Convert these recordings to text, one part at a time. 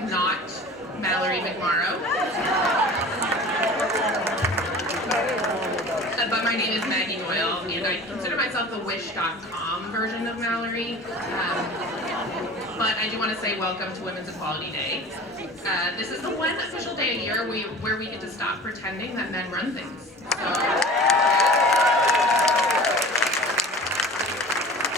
am not Mallory McMorrow. But my name is Maggie Doyle, and I consider myself the Wish.com version of Mallory. But I do want to say welcome to Women's Equality Day. This is the one official day a year where we get to stop pretending that men run things. It's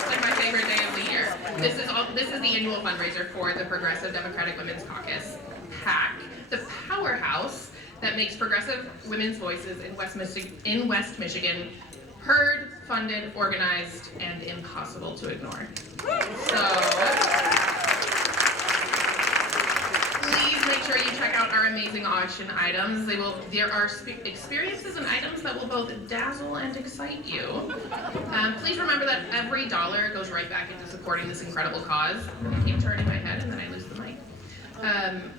like my favorite day of the year. This is the annual fundraiser for the Progressive Democratic Women's Caucus, PAC, the powerhouse that makes progressive women's voices in West Michigan heard, funded, organized, and impossible to ignore. So, please make sure you check out our amazing auction items. There are experiences and items that will both dazzle and excite you. Please remember that every dollar goes right back into supporting this incredible cause. I keep turning my head and then I lose the mic.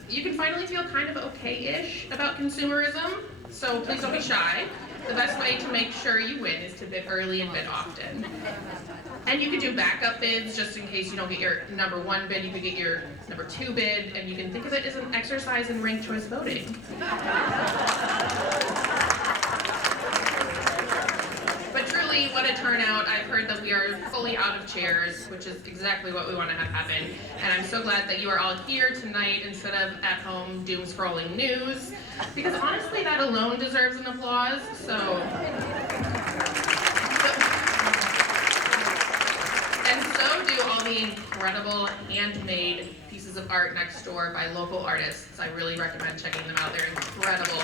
You can finally feel kind of okay-ish about consumerism, so please don't be shy. The best way to make sure you win is to bid early and bid often. And you can do backup bids just in case you don't get your number 1 bid, you could get your number 2 bid, and you can think of it as an exercise in ranked choice voting. But truly, what a turnout. I've heard that we are fully out of chairs, which is exactly what we want to have happen. And I'm so glad that you are all here tonight instead of at home doom scrolling news, because honestly, that alone deserves an applause. And so do all the incredible handmade pieces of art next door by local artists. I really recommend checking them out. They're incredible.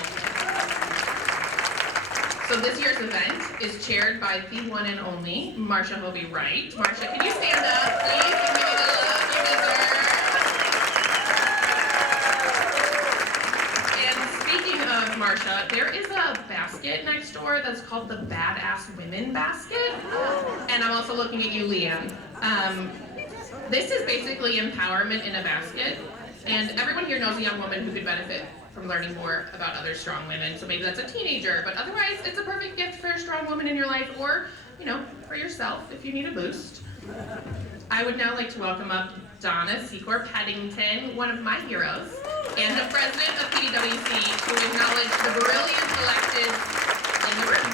So this year's event is chaired by the one and only Marsha Hovey-Wright. Marsha, can you stand up, please, and give me the love you deserve? And speaking of Marsha, there is a basket next door that's called the Badass Women Basket. And I'm also looking at you, Leanne. This is basically empowerment in a basket. And everyone here knows a young woman who could benefit from learning more about other strong women. So maybe that's a teenager, but otherwise it's a perfect gift for a strong woman in your life, or, for yourself if you need a boost. I would now like to welcome up Donna Secor Pennington, one of my heroes, and the president of PDWC, to acknowledge the brilliant electives in the room.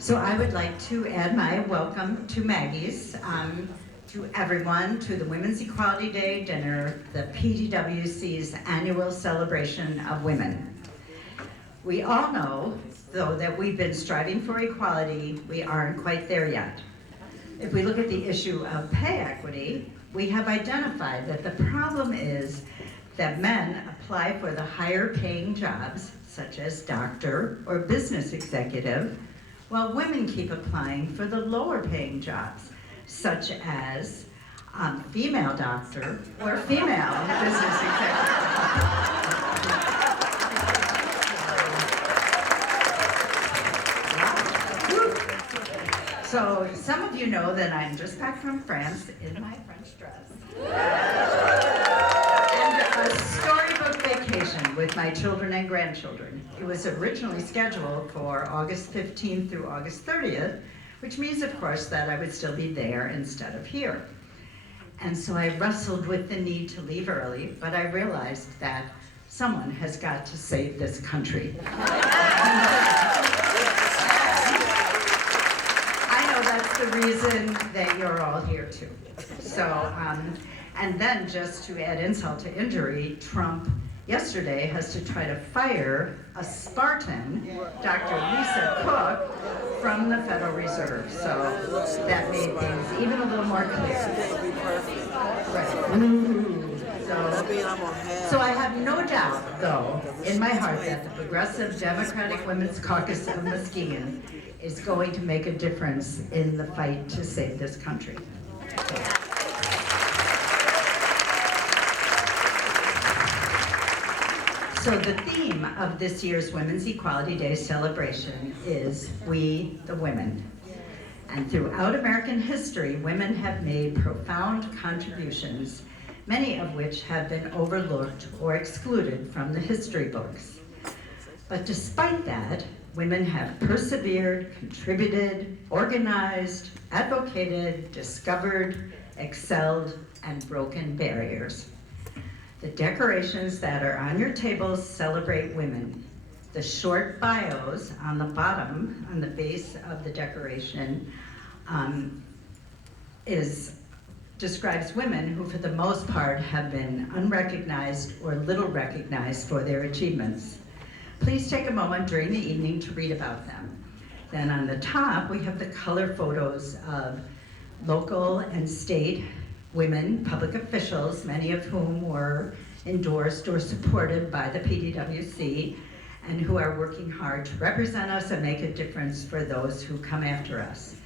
So I would like to add my welcome to Maggie's, to everyone, to the Women's Equality Day dinner, the PDWC's annual celebration of women. We all know, though, that we've been striving for equality. We aren't quite there yet. If we look at the issue of pay equity, we have identified that the problem is that men apply for the higher paying jobs, such as doctor or business executive, while women keep applying for the lower paying jobs, such as female doctor or female business executive. So some of you know that I'm just back from France in my French dress. And a storybook vacation with my children and grandchildren. It was originally scheduled for August 15th through August 30th, which means, of course, that I would still be there instead of here. And so I wrestled with the need to leave early, but I realized that someone has got to save this country. I know that's the reason that you're all here too. So, and then just to add insult to injury, Trump yesterday has to try to fire a Spartan, Dr. Lisa Cook, from the Federal Reserve. So that made things even a little more clear. Right. So I have no doubt, though, in my heart that the Progressive Democratic Women's Caucus of Muskegon is going to make a difference in the fight to save this country. So the theme of this year's Women's Equality Day celebration is We the Women. And throughout American history, women have made profound contributions, many of which have been overlooked or excluded from the history books. But despite that, women have persevered, contributed, organized, advocated, discovered, excelled, and broken barriers. The decorations that are on your tables celebrate women. The short bios on the bottom, on the base of the decoration, describes women who for the most part have been unrecognized or little recognized for their achievements. Please take a moment during the evening to read about them. Then on the top, we have the color photos of local and state women, public officials, many of whom were endorsed or supported by the PDWC, and who are working hard to represent us and make a difference for those who come after us.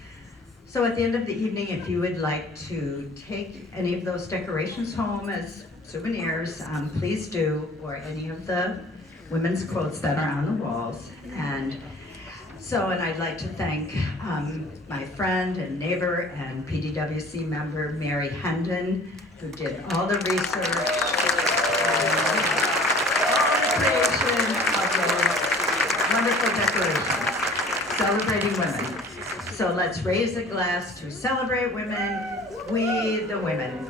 So at the end of the evening, if you would like to take any of those decorations home as souvenirs, please do, or any of the women's quotes that are on the walls. And I'd like to thank my friend and neighbor and PDWC member, Mary Hendon, who did all the research, all the creation of those wonderful decorations, celebrating women. So let's raise a glass to celebrate women, we the women.